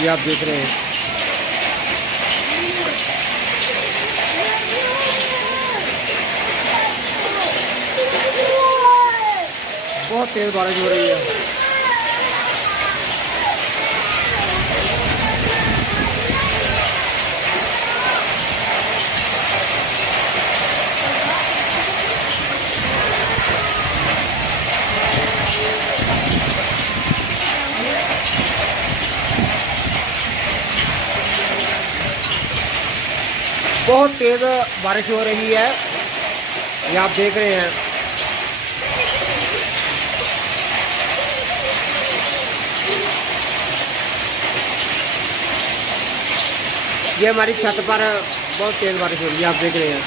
ये आप देख रहे हैं। बहुत तेज बारिश हो रही है। बहुत तेज बारिश हो रही है, ये आप देख रहे हैं। ये हमारी छत पर बहुत तेज बारिश हो रही है, आप देख रहे हैं।